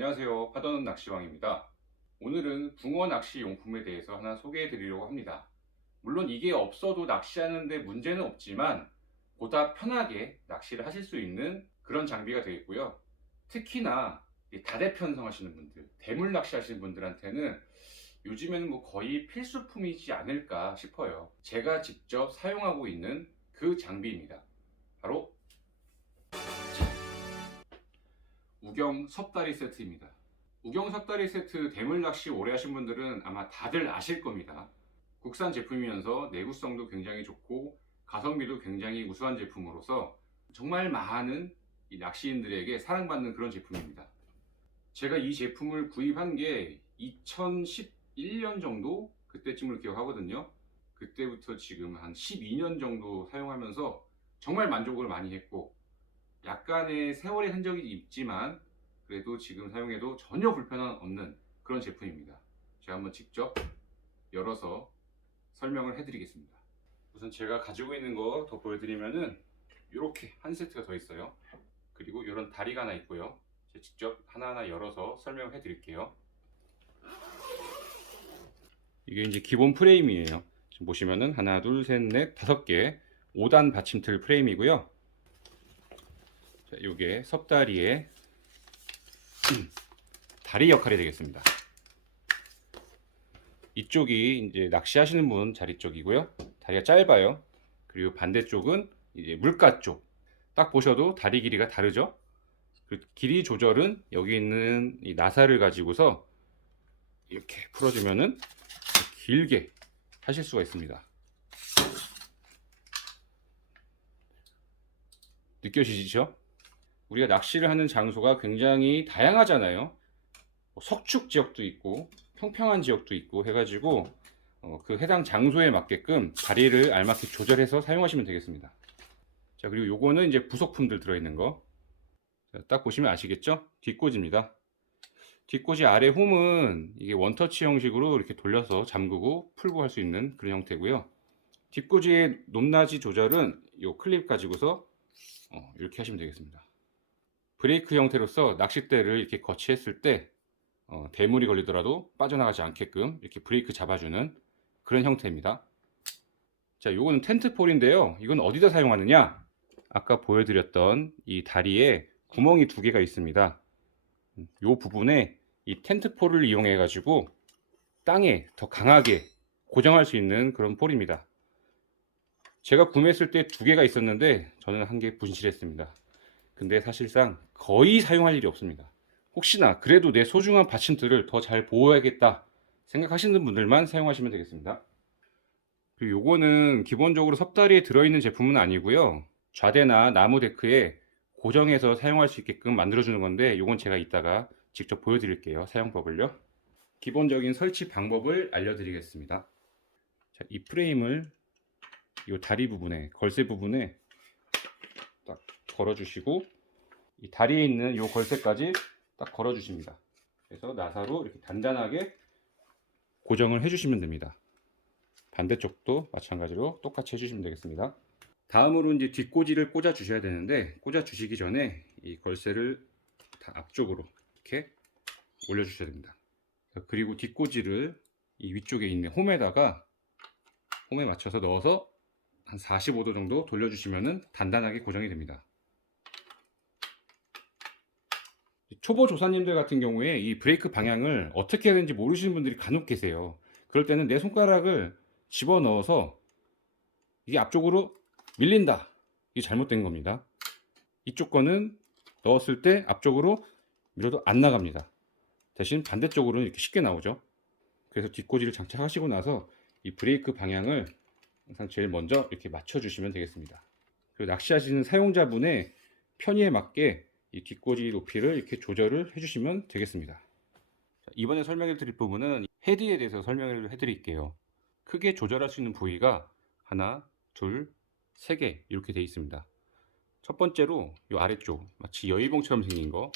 안녕하세요. 파도는 낚시왕입니다. 오늘은 붕어 낚시 용품에 대해서 하나 소개해 드리려고 합니다. 물론 이게 없어도 낚시하는데 문제는 없지만 보다 편하게 낚시를 하실 수 있는 그런 장비가 되겠고요. 특히나 이 다대 편성하시는 분들, 대물 낚시 하시는 분들한테는 요즘에는 뭐 거의 필수품이지 않을까 싶어요. 제가 직접 사용하고 있는 그 장비입니다. 바로 우경 섭다리 세트입니다. 우경 섭다리 세트 대물 낚시 오래 하신 분들은 아마 다들 아실 겁니다. 국산 제품이면서 내구성도 굉장히 좋고 가성비도 굉장히 우수한 제품으로서 정말 많은 이 낚시인들에게 사랑받는 그런 제품입니다. 제가 이 제품을 구입한 게 2011년 정도 그때쯤을 기억하거든요. 그때부터 지금 한 12년 정도 사용하면서 정말 만족을 많이 했고, 약간의 세월의 흔적이 있지만 그래도 지금 사용해도 전혀 불편함 없는 그런 제품입니다. 제가 한번 직접 열어서 설명을 해드리겠습니다. 우선 제가 가지고 있는 거 더 보여드리면은 이렇게 한 세트가 더 있어요. 그리고 이런 다리가 하나 있고요. 제가 직접 하나하나 열어서 설명을 해드릴게요. 이게 이제 기본 프레임이에요. 지금 보시면은 하나, 둘, 셋, 넷, 5개 5단 받침틀 프레임이고요. 자, 이게 섭다리의 다리 역할이 되겠습니다. 이쪽이 이제 낚시하시는 분 자리 쪽이고요. 다리가 짧아요. 그리고 반대쪽은 이제 물가 쪽. 딱 보셔도 다리 길이가 다르죠. 그 길이 조절은 여기 있는 이 나사를 가지고서 이렇게 풀어주면은 길게 하실 수가 있습니다. 느껴지시죠? 우리가 낚시를 하는 장소가 굉장히 다양하잖아요. 석축 지역도 있고 평평한 지역도 있고 해가지고 그 해당 장소에 맞게끔 다리를 알맞게 조절해서 사용하시면 되겠습니다. 자, 그리고 요거는 이제 부속품들 들어있는 거. 자, 딱 보시면 아시겠죠? 뒷꽂이입니다. 뒷꽂이 아래 홈은 이게 원터치 형식으로 이렇게 돌려서 잠그고 풀고 할 수 있는 그런 형태고요. 뒷꽂이의 높낮이 조절은 이 클립 가지고서 이렇게 하시면 되겠습니다. 브레이크 형태로서 낚싯대를 이렇게 거치했을 때 대물이 걸리더라도 빠져나가지 않게끔 이렇게 브레이크 잡아주는 그런 형태입니다. 자, 요거는 텐트폴인데요. 이건 어디다 사용하느냐? 아까 보여드렸던 이 다리에 구멍이 2개가 있습니다. 요 부분에 이 텐트폴을 이용해 가지고 땅에 더 강하게 고정할 수 있는 그런 폴입니다. 제가 구매했을 때 2개가 있었는데 저는 1개 분실했습니다. 근데 사실상 거의 사용할 일이 없습니다. 혹시나 그래도 내 소중한 받침틀을 더 잘 보호해야겠다 생각하시는 분들만 사용하시면 되겠습니다. 그리고 요거는 기본적으로 섭다리에 들어있는 제품은 아니고요. 좌대나 나무 데크에 고정해서 사용할 수 있게끔 만들어주는 건데, 요건 제가 이따가 직접 보여드릴게요. 사용법을요. 기본적인 설치 방법을 알려드리겠습니다. 자, 이 프레임을 이 다리 부분에, 걸쇠 부분에 딱 걸어주시고, 이 다리에 있는 이 걸쇠까지 딱 걸어주십니다. 그래서 나사로 이렇게 단단하게 고정을 해주시면 됩니다. 반대쪽도 마찬가지로 똑같이 해주시면 되겠습니다. 다음으로 이제 뒷꽂이를 꽂아 주셔야 되는데, 꽂아 주시기 전에 이 걸쇠를 다 앞쪽으로 이렇게 올려 주셔야 됩니다. 그리고 뒷꽂이를 이 위쪽에 있는 홈에 맞춰서 넣어서 한 45도 정도 돌려주시면 단단하게 고정이 됩니다. 초보 조사님들 같은 경우에 이 브레이크 방향을 어떻게 해야 되는지 모르시는 분들이 간혹 계세요. 그럴 때는 내 손가락을 집어 넣어서 이게 앞쪽으로 밀린다, 이게 잘못된 겁니다. 이쪽 거는 넣었을 때 앞쪽으로 밀어도 안 나갑니다. 대신 반대쪽으로는 이렇게 쉽게 나오죠. 그래서 뒷꽂이를 장착하시고 나서 이 브레이크 방향을 항상 제일 먼저 이렇게 맞춰 주시면 되겠습니다. 그리고 낚시하시는 사용자분의 편의에 맞게 이 뒷꽂이 높이를 이렇게 조절을 해주시면 되겠습니다. 이번에 설명해 드릴 부분은 헤드에 대해서 설명을 해 드릴게요. 크게 조절할 수 있는 부위가 하나, 둘, 3개 이렇게 되어 있습니다. 첫 번째로 이 아래쪽 마치 여의봉처럼 생긴 거,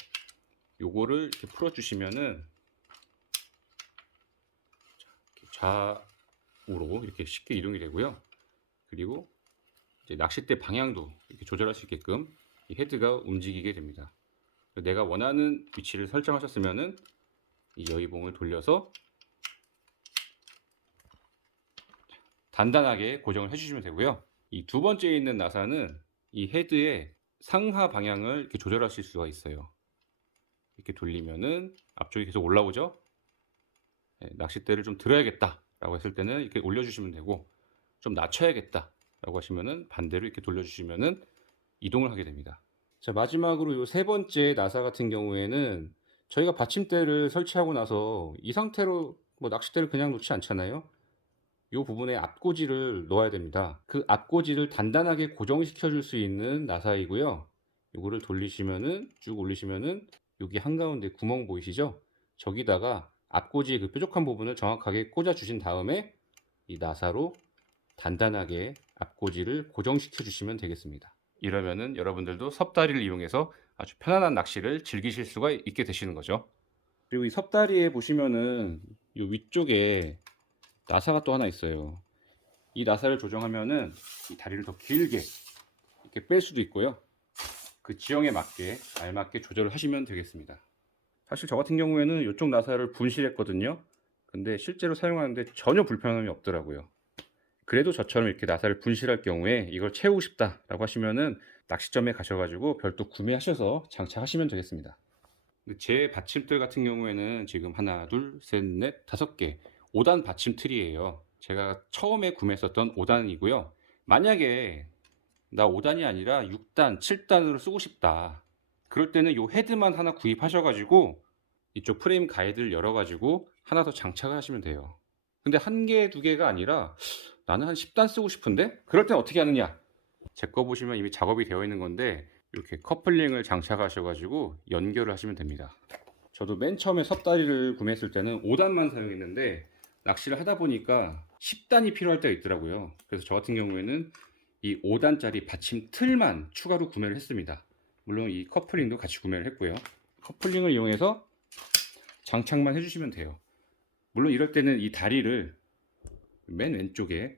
요거를 이렇게 풀어 주시면은 좌우로 이렇게 쉽게 이동이 되고요. 그리고 이제 낚싯대 방향도 이렇게 조절할 수 있게끔 이 헤드가 움직이게 됩니다. 내가 원하는 위치를 설정하셨으면은 이 여의봉을 돌려서 단단하게 고정을 해주시면 되고요. 이 두 번째에 있는 나사는 이 헤드의 상하 방향을 이렇게 조절하실 수가 있어요. 이렇게 돌리면은 앞쪽이 계속 올라오죠. 네, 낚싯대를 좀 들어야겠다 라고 했을 때는 이렇게 올려주시면 되고, 좀 낮춰야겠다 라고 하시면은 반대로 이렇게 돌려주시면은 이동을 하게 됩니다. 자, 마지막으로 이 세 번째 나사 같은 경우에는 저희가 받침대를 설치하고 나서 이 상태로 뭐 낚싯대를 그냥 놓지 않잖아요. 이 부분에 앞꽂이를 넣어야 됩니다. 그 앞꽂이를 단단하게 고정시켜 줄 수 있는 나사이고요. 이거를 돌리시면은 쭉 올리시면은 여기 한가운데 구멍 보이시죠? 저기다가 앞꽂이 그 뾰족한 부분을 정확하게 꽂아 주신 다음에 이 나사로 단단하게 앞꽂이를 고정시켜 주시면 되겠습니다. 이러면은 여러분들도 섭다리를 이용해서 아주 편안한 낚시를 즐기실 수가 있게 되시는 거죠. 그리고 이 섭다리에 보시면은 이 위쪽에 나사가 또 하나 있어요. 이 나사를 조정하면은 이 다리를 더 길게 이렇게 뺄 수도 있고요. 그 지형에 맞게 알맞게 조절을 하시면 되겠습니다. 사실 저 같은 경우에는 이쪽 나사를 분실했거든요. 근데 실제로 사용하는데 전혀 불편함이 없더라고요. 그래도 저처럼 이렇게 나사를 분실할 경우에 이걸 채우고 싶다라고 하시면은 낚시점에 가셔가지고 별도 구매하셔서 장착하시면 되겠습니다. 제 받침틀 같은 경우에는 지금 하나, 둘, 셋, 넷, 5개 5단 받침틀이에요. 제가 처음에 구매했었던 5단이고요. 만약에 나 5단이 아니라 6단, 7단으로 쓰고 싶다. 그럴 때는 이 헤드만 하나 구입하셔가지고 이쪽 프레임 가이드를 열어가지고 하나 더 장착을 하시면 돼요. 근데 한 개, 두 개가 아니라 나는 한 10단 쓰고 싶은데? 그럴 땐 어떻게 하느냐? 제 거 보시면 이미 작업이 되어 있는 건데 이렇게 커플링을 장착하셔가지고 연결을 하시면 됩니다. 저도 맨 처음에 섭다리를 구매했을 때는 5단만 사용했는데 낚시를 하다 보니까 10단이 필요할 때가 있더라고요. 그래서 저 같은 경우에는 이 5단짜리 받침 틀만 추가로 구매를 했습니다. 물론 이 커플링도 같이 구매를 했고요. 커플링을 이용해서 장착만 해주시면 돼요. 물론 이럴 때는 이 다리를 맨 왼쪽에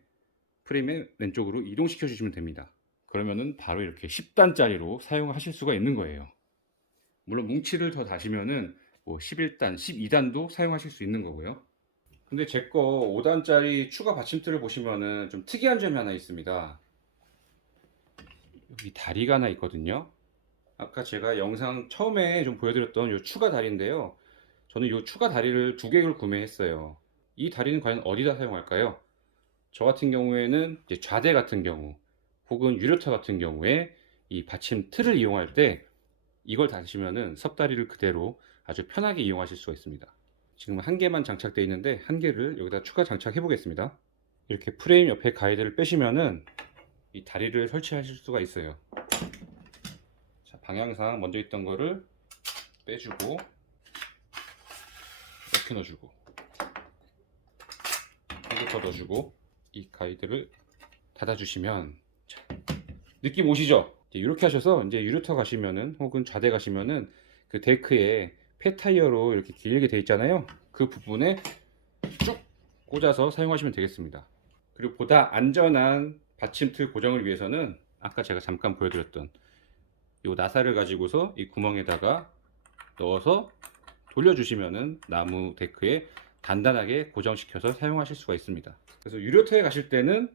프레임의 왼쪽으로 이동시켜 주시면 됩니다. 그러면은 바로 이렇게 10단짜리로 사용하실 수가 있는 거예요. 물론 뭉치를 더 다시면은 뭐 11단, 12단도 사용하실 수 있는 거고요. 근데 제 거 5단짜리 추가 받침틀을 보시면은 좀 특이한 점이 하나 있습니다. 여기 다리가 하나 있거든요. 아까 제가 영상 처음에 좀 보여드렸던 이 추가 다리인데요. 저는 이 추가 다리를 2개를 구매했어요. 이 다리는 과연 어디다 사용할까요? 저 같은 경우에는 이제 좌대 같은 경우 혹은 유료타 같은 경우에 이 받침 틀을 이용할 때 이걸 다시면은 섭다리를 그대로 아주 편하게 이용하실 수가 있습니다. 지금 한 개만 장착되어 있는데 한 개를 여기다 추가 장착해 보겠습니다. 이렇게 프레임 옆에 가이드를 빼시면은 이 다리를 설치하실 수가 있어요. 자, 방향상 먼저 있던 거를 빼주고 이렇게 넣어주고 이거 더 넣어주고 이 가이드를 닫아주시면, 자, 느낌 오시죠? 이렇게 하셔서 이제 유료타 가시면은 혹은 좌대 가시면은 그 데크에 폐타이어로 이렇게 길게 되어 있잖아요. 그 부분에 쭉 꽂아서 사용하시면 되겠습니다. 그리고 보다 안전한 받침틀 고정을 위해서는 아까 제가 잠깐 보여드렸던 이 나사를 가지고서 이 구멍에다가 넣어서 돌려주시면은 나무 데크에 단단하게 고정시켜서 사용하실 수가 있습니다. 그래서 유료타에 가실 때는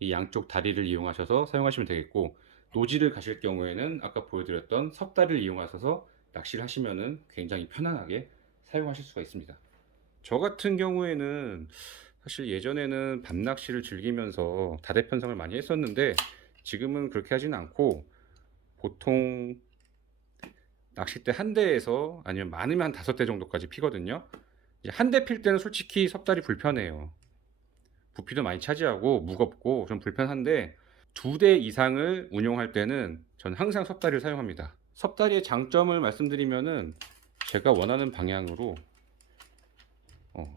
이 양쪽 다리를 이용하셔서 사용하시면 되겠고, 노지를 가실 경우에는 아까 보여드렸던 섭다리를 이용하셔서 낚시를 하시면은 굉장히 편안하게 사용하실 수가 있습니다. 저 같은 경우에는 사실 예전에는 밤낚시를 즐기면서 다대 편성을 많이 했었는데 지금은 그렇게 하지는 않고 보통 낚싯대 한 대에서 아니면 많으면 한 5대 정도까지 피거든요. 한 대 필 때는 솔직히 섭다리 불편해요. 부피도 많이 차지하고 무겁고 좀 불편한데 2대 이상을 운용할 때는 저는 항상 섭다리를 사용합니다. 섭다리의 장점을 말씀드리면은 제가 원하는 방향으로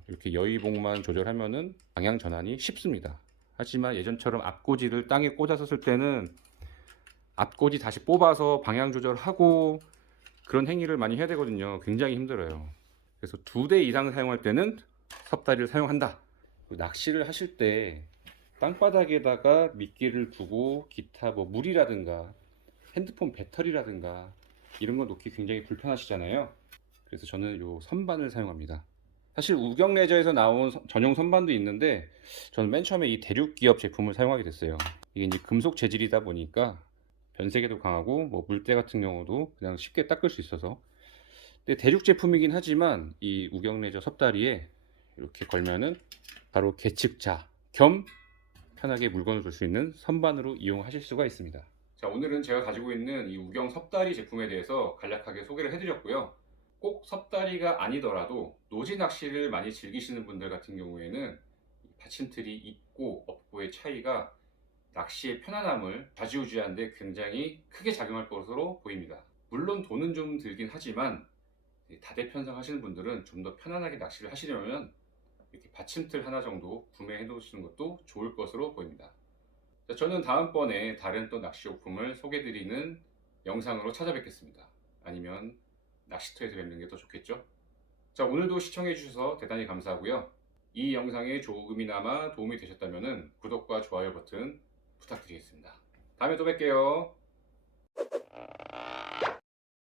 이렇게 여의봉만 조절하면은 방향 전환이 쉽습니다. 하지만 예전처럼 앞꽂이를 땅에 꽂아서 쓸 때는 앞꽂이 다시 뽑아서 방향 조절하고 그런 행위를 많이 해야 되거든요. 굉장히 힘들어요. 그래서 2대 이상 사용할 때는 섭다리를 사용한다. 낚시를 하실 때 땅바닥에다가 미끼를 두고 기타 뭐 물이라든가 핸드폰 배터리라든가 이런 거 놓기 굉장히 불편하시잖아요. 그래서 저는 요 선반을 사용합니다. 사실 우경 레저에서 나온 전용 선반도 있는데 저는 맨 처음에 이 대륙 기업 제품을 사용하게 됐어요. 이게 이제 금속 재질이다 보니까 변색에도 강하고 뭐 물때 같은 경우도 그냥 쉽게 닦을 수 있어서. 근데 대륙 제품이긴 하지만 이 우경 레저 섭다리에 이렇게 걸면은 바로 계측자 겸 편하게 물건을 둘 수 있는 선반으로 이용하실 수가 있습니다. 자, 오늘은 제가 가지고 있는 이 우경 섭다리 제품에 대해서 간략하게 소개를 해드렸고요. 꼭 섭다리가 아니더라도 노지 낚시를 많이 즐기시는 분들 같은 경우에는 받침틀이 있고 없고의 차이가 낚시의 편안함을 좌지우지하는 데 굉장히 크게 작용할 것으로 보입니다. 물론 돈은 좀 들긴 하지만 다대편성 하시는 분들은 좀 더 편안하게 낚시를 하시려면 이렇게 받침틀 하나 정도 구매해 놓으시는 것도 좋을 것으로 보입니다. 자, 저는 다음번에 다른 또 낚시용품을 소개드리는 영상으로 찾아뵙겠습니다. 아니면 낚시터에서 뵙는 게 더 좋겠죠? 자, 오늘도 시청해 주셔서 대단히 감사하고요. 이 영상에 조금이나마 도움이 되셨다면 구독과 좋아요 버튼 부탁드리겠습니다. 다음에 또 뵐게요.